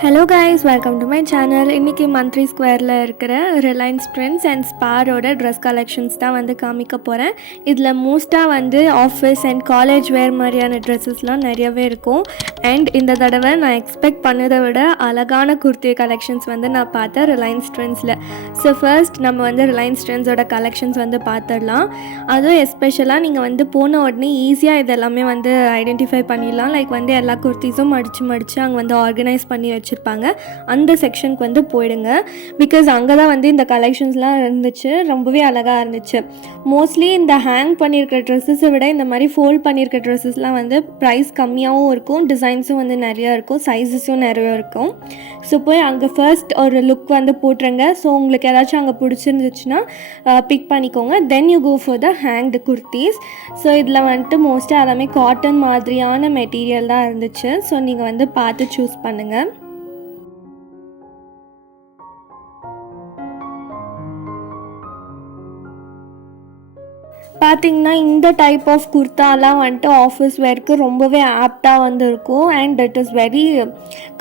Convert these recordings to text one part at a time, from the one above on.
Hello guys, welcome to my channel. இன்றைக்கி மந்த்ரி ஸ்கொயரில் இருக்கிற ரிலையன்ஸ் ட்ரெண்ட்ஸ் அண்ட் ஸ்பாரோட ட்ரெஸ் கலெக்ஷன்ஸ் தான் வந்து காமிக்க போகிறேன். இதில் மோஸ்ட்டாக வந்து ஆஃபீஸ் அண்ட் காலேஜ் வேர் மாதிரியான ட்ரெஸ்ஸஸ்லாம் நிறையவே இருக்கும். அண்ட் இந்த தடவை நான் எக்ஸ்பெக்ட் பண்ணதை விட அழகான குர்த்தி கலெக்ஷன்ஸ் வந்து நான் பார்த்தேன் ரிலையன்ஸ் ட்ரெண்ட்ஸில். ஸோ ஃபர்ஸ்ட் நம்ம வந்து ரிலையன்ஸ் ட்ரெண்ட்ஸோட கலெக்ஷன்ஸ் வந்து பார்த்துடலாம். அதுவும் எஸ்பெஷலாக நீங்கள் வந்து போன உடனே ஈஸியாக இதெல்லாமே வந்து ஐடென்டிஃபை பண்ணிடலாம். லைக் வந்து எல்லா குர்த்திஸும் மடித்து அங்கே வந்து ஆர்கனைஸ் பண்ணி வச்சுருப்பாங்க. அந்த செக்ஷனுக்கு வந்து போயிடுங்க. பிகாஸ் அங்கே தான் வந்து இந்த கலெக்ஷன்ஸ்லாம் இருந்துச்சு. ரொம்பவே அழகாக இருந்துச்சு. மோஸ்ட்லி இந்த ஹேங் பண்ணியிருக்கிற ட்ரெஸ்ஸஸை விட இந்த மாதிரி ஃபோல்ட் பண்ணியிருக்க ட்ரெஸ்ஸஸ்லாம் வந்து ப்ரைஸ் கம்மியாகவும் இருக்கும், டிசைன்ஸும் வந்து நிறையா இருக்கும், சைஸஸும் நிறையா இருக்கும். ஸோ போய் அங்கே ஃபர்ஸ்ட் ஒரு லுக் வந்து போட்டுருங்க. ஸோ உங்களுக்கு ஏதாச்சும் அங்கே பிடிச்சிருந்துச்சுன்னா பிக் பண்ணிக்கோங்க. Then you go for the hanged kurtis. So இதில் வந்துட்டு மோஸ்ட்டாக எல்லாமே காட்டன் மாதிரியான மெட்டீரியல் தான் இருந்துச்சு. ஸோ நீங்கள் வந்து பார்த்து சூஸ் பண்ணுங்கள். பார்த்திங்கன்னா இந்த டைப் ஆஃப் குர்த்தாலாம் வந்துட்டு ஆஃபீஸ் வேர்க்கு ரொம்பவே ஆப்டாக வந்து இருக்கும். அண்ட் இட் இஸ் வெரி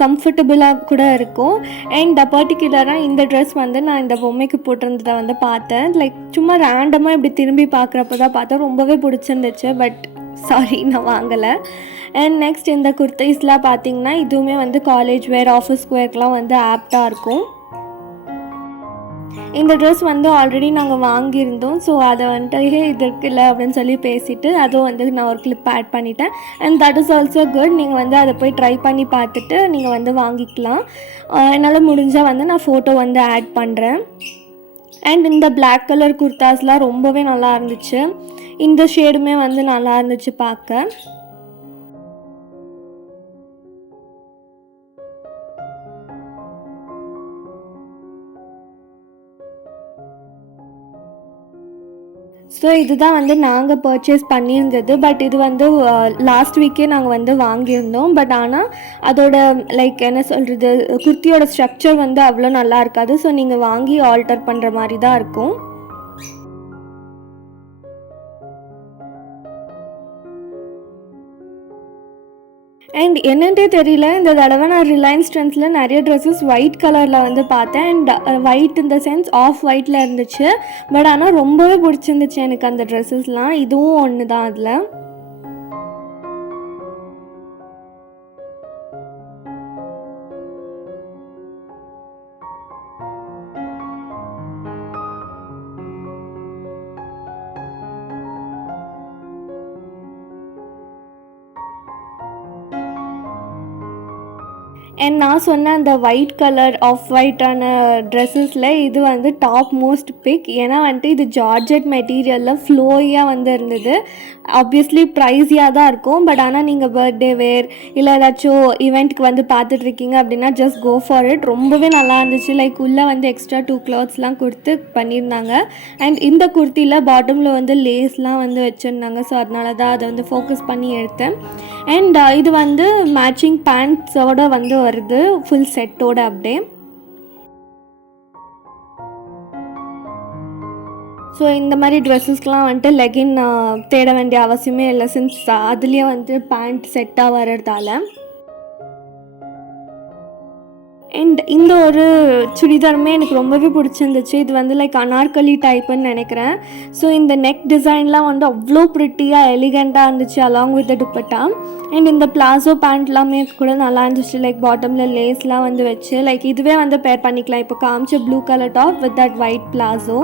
கம்ஃபர்டபுளாக கூட இருக்கும். அண்ட் பர்டிகுலராக இந்த ட்ரெஸ் வந்து நான் இந்த பொம்மைக்கு போட்டிருந்ததை வந்து பார்த்தேன். லைக் சும்மா ரேண்டமாக இப்படி திரும்பி பார்க்குறப்ப தான் பார்த்தேன். ரொம்பவே பிடிச்சிருந்துச்சு. பட் சாரி, நான் வாங்கலை. அண்ட் நெக்ஸ்ட் இந்த குர்த்திஸ்லாம் பார்த்திங்கன்னா இதுவுமே வந்து காலேஜ் வேர், ஆஃபீஸ் வேர்க்கெலாம் வந்து ஆப்டாக இருக்கும். இந்த ட்ரெஸ் வந்து ஆல்ரெடி நாங்கள் வாங்கியிருந்தோம். ஸோ அதை வந்துட்டு இது இருக்குல்ல அப்படின்னு சொல்லி பேசிவிட்டு அதுவும் வந்து நான் ஒரு கிளிப் ஆட் பண்ணிட்டேன். And that is also good. நீங்கள் வந்து அதை போய் ட்ரை பண்ணி பார்த்துட்டு நீங்கள் வந்து வாங்கிக்கலாம். என்னால் முடிஞ்சால் வந்து நான் ஃபோட்டோ வந்து ஆட் பண்ணுறேன். அண்ட் இந்த பிளாக் கலர் குர்தாஸ்லாம் ரொம்பவே நல்லா இருந்துச்சு. இந்த ஷேடுமே வந்து நல்லா இருந்துச்சு பார்க்க. ஸோ இதுதான் வந்து நாங்கள் பர்ச்சேஸ் பண்ணியிருந்தது. பட் இது வந்து லாஸ்ட் வீக்கே நாங்கள் வந்து வாங்கியிருந்தோம். பட் ஆனால் அதோட லைக் என்ன சொல்கிறது, குர்த்தியோட ஸ்ட்ரக்சர் வந்து அவ்வளோ நல்லா இருக்காது. ஸோ நீங்கள் வாங்கி ஆல்டர் பண்ணுற மாதிரி தான் இருக்கும். அண்ட் என்னன்ட்டே தெரியல, இந்த தடவை நான் ரிலையன்ஸ் ட்ரெண்ட்ஸில் நிறைய ட்ரெஸ்ஸஸ் ஒயிட் கலரில் வந்து பார்த்தேன். அண்ட் ஒயிட் இந்த சென்ஸ் ஆஃப் ஒயிட்டில் இருந்துச்சு. பட் ஆனால் ரொம்பவே பிடிச்சிருந்துச்சு எனக்கு அந்த ட்ரெஸ்ஸஸ்லாம். இதுவும் ஒன்று தான் அதில். அண்ட் நான் சொன்ன அந்த ஒயிட் கலர் ஆஃப் ஒயிட்டான ட்ரெஸ்ஸஸில் இது வந்து டாப் மோஸ்ட் பிக். ஏன்னா வந்துட்டு இது ஜார்ஜெட் மெட்டீரியலில் ஃப்ளோயாக வந்து இருந்தது. ஆப்வியஸ்லி ப்ரைஸியாக தான் இருக்கும். பட் ஆனால் நீங்கள் பர்த்டே வேர் இல்லை ஏதாச்சும் ஈவெண்ட்டுக்கு வந்து பார்த்துட்ருக்கீங்க அப்படின்னா ஜஸ்ட் கோ ஃபார் இட். ரொம்பவே நல்லா இருந்துச்சு. லைக் உள்ளே வந்து எக்ஸ்ட்ரா 2 கிளாத்ஸ்லாம் கொடுத்து பண்ணியிருந்தாங்க. அண்ட் இந்த குர்த்தியில் பாட்டமில் வந்து லேஸ்லாம் வந்து வச்சுருந்தாங்க. ஸோ அதனால தான் அதை வந்து ஃபோக்கஸ் பண்ணி எடுத்தேன். அண்ட் இது வந்து மேட்சிங் பேண்ட்ஸோடு வந்து வருது, ஃபுல் செட்டோட அப்படியே. ஸோ இந்த மாதிரி ட்ரெஸ்ஸஸ்க்கெலாம் வந்துட்டு லெகின் தேட வேண்டிய அவசியமே இல்லை, சின்ஸ் அதுலேயே வந்து பேண்ட் செட்டாக வர்றதால. அண்ட் இந்த ஒரு சுடிதாருமே எனக்கு ரொம்பவே பிடிச்சிருந்துச்சு. இது வந்து லைக் அனார்கலி டைப்புன்னு நினைக்கிறேன். ஸோ இந்த நெக் டிசைன்லாம் வந்து அவ்வளோ ப்ரிட்டியாக எலிகண்ட்டாக இருந்துச்சு அலாங் வித் துப்பட்டா. அண்ட் இந்த பிளாசோ பேண்ட்லாமே கூட நல்லா இருந்துச்சு. லைக் பாட்டமில் லேஸ்லாம் வந்து வச்சு லைக் இதுவே வந்து பேர் பண்ணிக்கலாம். இப்போ காமிச்ச blue colour top with that white palazzo.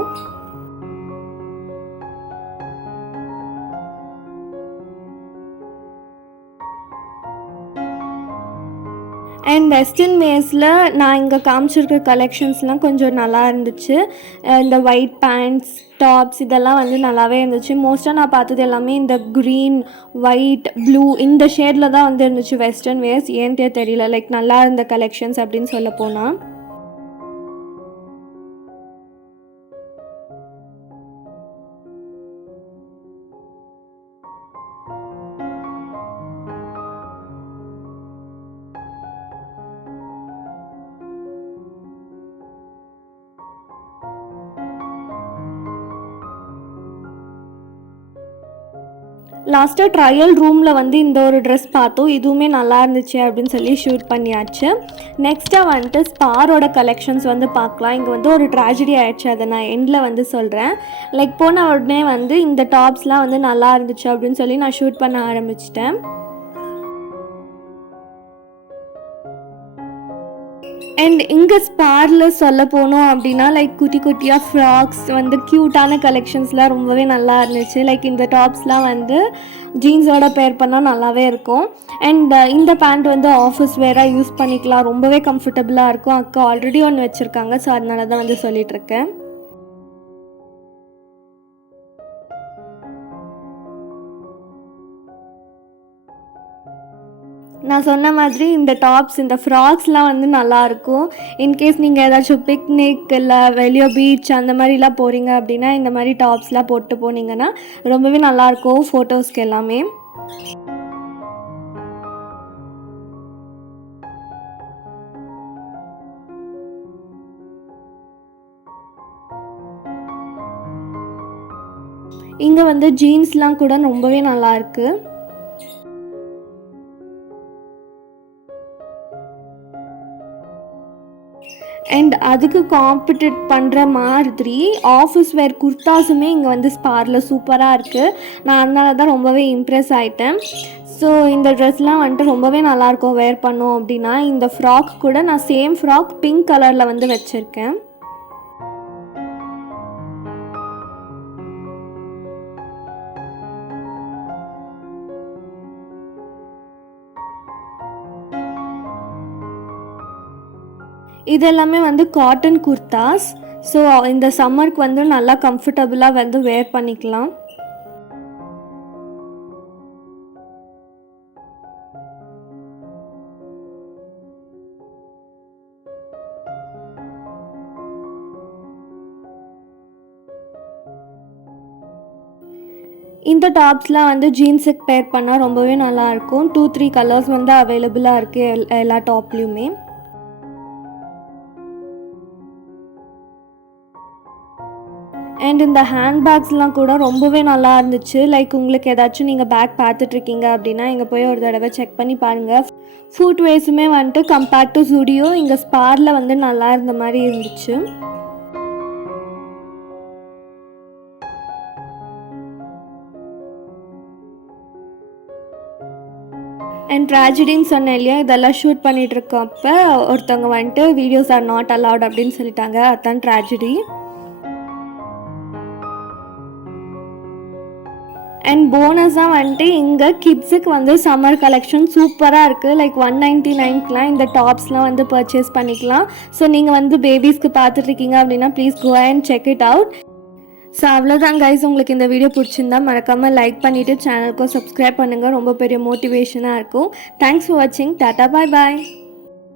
And western வேர்ஸில் நான் இங்கே காமிச்சிருக்க கலெக்ஷன்ஸ்லாம் கொஞ்சம் நல்லா இருந்துச்சு. இந்த ஒயிட் பேண்ட்ஸ், டாப்ஸ் இதெல்லாம் வந்து நல்லாவே இருந்துச்சு. மோஸ்ட்டாக நான் பார்த்தது எல்லாமே இந்த க்ரீன், ஒயிட், ப்ளூ இந்த ஷேடில் தான் வந்து இருந்துச்சு வெஸ்டர்ன் வேர்ஸ். ஏன்ட்டே தெரியல, லைக் நல்லா இருந்த கலெக்ஷன்ஸ் அப்படின்னு சொல்ல போனால். லாஸ்ட்டாக ட்ரையல் ரூமில் வந்து இந்த ஒரு ட்ரெஸ் பார்த்தோம், இதுவுமே நல்லா இருந்துச்சு அப்படின்னு சொல்லி ஷூட் பண்ணியாச்சு. நெக்ஸ்ட்டாக வந்துட்டு ஸ்பாரோட கலெக்ஷன்ஸ் வந்து பார்க்கலாம். இங்கே வந்து ஒரு ட்ராஜடி ஆயிடுச்சு, அதை நான் எண்டில் வந்து சொல்கிறேன். லைக் போன உடனே வந்து இந்த டாப்ஸ்லாம் வந்து நல்லா இருந்துச்சு அப்படின்னு சொல்லி நான் ஷூட் பண்ண ஆரம்பிச்சிட்டேன். அண்ட் இங்கே ஸ்பாரில் சொல்ல போனோம் அப்படின்னா லைக் குட்டி குட்டியாக ஃப்ராக்ஸ் வந்து க்யூட்டான கலெக்ஷன்ஸ்லாம் ரொம்பவே நல்லா இருந்துச்சு. லைக் இந்த டாப்ஸ்லாம் வந்து ஜீன்ஸோட பேர் பண்ணால் நல்லாவே இருக்கும். அண்ட் இந்த பேண்ட் வந்து ஆஃபீஸ் வேராக யூஸ் பண்ணிக்கலாம், ரொம்பவே கம்ஃபர்டபுளாக இருக்கும். அக்கா ஆல்ரெடி ஒன்று வச்சுருக்காங்க, ஸோ அதனால தான் வந்து சொல்லிகிட்ருக்கேன். நான் சொன்ன மாதிரி இந்த டாப்ஸ், இந்த ஃப்ராக்ஸ்லாம் வந்து நல்லாயிருக்கும். இன்கேஸ் நீங்கள் ஏதாச்சும் பிக்னிக் இல்லை வெளியே பீச் அந்த மாதிரிலாம் போகிறீங்க அப்படின்னா இந்த மாதிரி டாப்ஸ்லாம் போட்டு போனீங்கன்னா ரொம்பவே நல்லாயிருக்கும் ஃபோட்டோஸ்க்கு எல்லாமே. இங்கே வந்து ஜீன்ஸ்லாம் கூட ரொம்பவே நல்லாயிருக்கு. அண்ட் அதுக்கு காம்படிட் பண்ணுற மாதிரி ஆஃபீஸ் வேர் குர்தாஸுமே இங்கே வந்து ஸ்பாரில் சூப்பராக இருக்குது. நான் அதனால தான் ரொம்பவே இம்ப்ரெஸ் ஆகிட்டேன். ஸோ இந்த ட்ரெஸ்லாம் வந்துட்டு ரொம்பவே நல்லாயிருக்கும் வேர் பண்ணோம் அப்படின்னா. இந்த ஃப்ராக் கூட நான் சேம் ஃப்ராக் பிங்க் கலரில் வந்து வச்சுருக்கேன். இது எல்லாமே வந்து காட்டன் குர்தாஸ். ஸோ இந்த சம்மருக்கு வந்து நல்லா கம்ஃபர்டபுளாக வந்து வேர் பண்ணிக்கலாம். இந்த டாப்ஸ்லாம் வந்து ஜீன்ஸுக்கு பேர் பண்ணால் ரொம்பவே நல்லாயிருக்கும். 2-3 கலர்ஸ் வந்து அவைலபிளாக இருக்குது எல்லா டாப்லேயுமே. அண்ட் இந்த ஹேண்ட்பேக்ஸ்லாம் கூட ரொம்பவே நல்லா இருந்துச்சு. லைக் உங்களுக்கு ஏதாச்சும் நீங்கள் பேக் பார்த்துட்ருக்கீங்க அப்படின்னா இங்கே போய் ஒரு தடவை செக் பண்ணி பாருங்கள். ஃபுட்வேர்ஸுமே வந்துட்டு கம்பேர்ட் டு ஸ்டுடியோ இங்கே ஸ்பாரில் வந்து நல்லா இருந்த மாதிரி இருந்துச்சு. அண்ட் ட்ராஜடின்னு சொன்னேன் இல்லையா, இதெல்லாம் ஷூட் பண்ணிகிட்ருக்கப்ப ஒருத்தவங்க வந்துட்டு வீடியோஸ் ஆர் நாட் அலவுட் அப்படின்னு சொல்லிட்டாங்க. அதுதான் ட்ராஜடி. அண்ட் போனஸாக வந்துட்டு இங்கே கிட்ஸுக்கு வந்து சம்மர் கலெக்ஷன் சூப்பராக இருக்குது. லைக் 199க்குலாம் இந்த டாப்ஸ்லாம் வந்து பர்ச்சேஸ் பண்ணிக்கலாம். ஸோ நீங்கள் வந்து பேபிஸ்க்கு பார்த்துட்ருக்கீங்க அப்படின்னா please go and check it out. So அவ்வளோதான் கைஸ், உங்களுக்கு இந்த வீடியோ பிடிச்சிருந்தா மறக்காமல் லைக் பண்ணிவிட்டு சேனலுக்கும் சப்ஸ்கிரைப் பண்ணுங்கள். ரொம்ப பெரிய மோட்டிவேஷனாக இருக்கும். தேங்க்ஸ் ஃபார் வாட்சிங். டாட்டா, பாய் பாய்.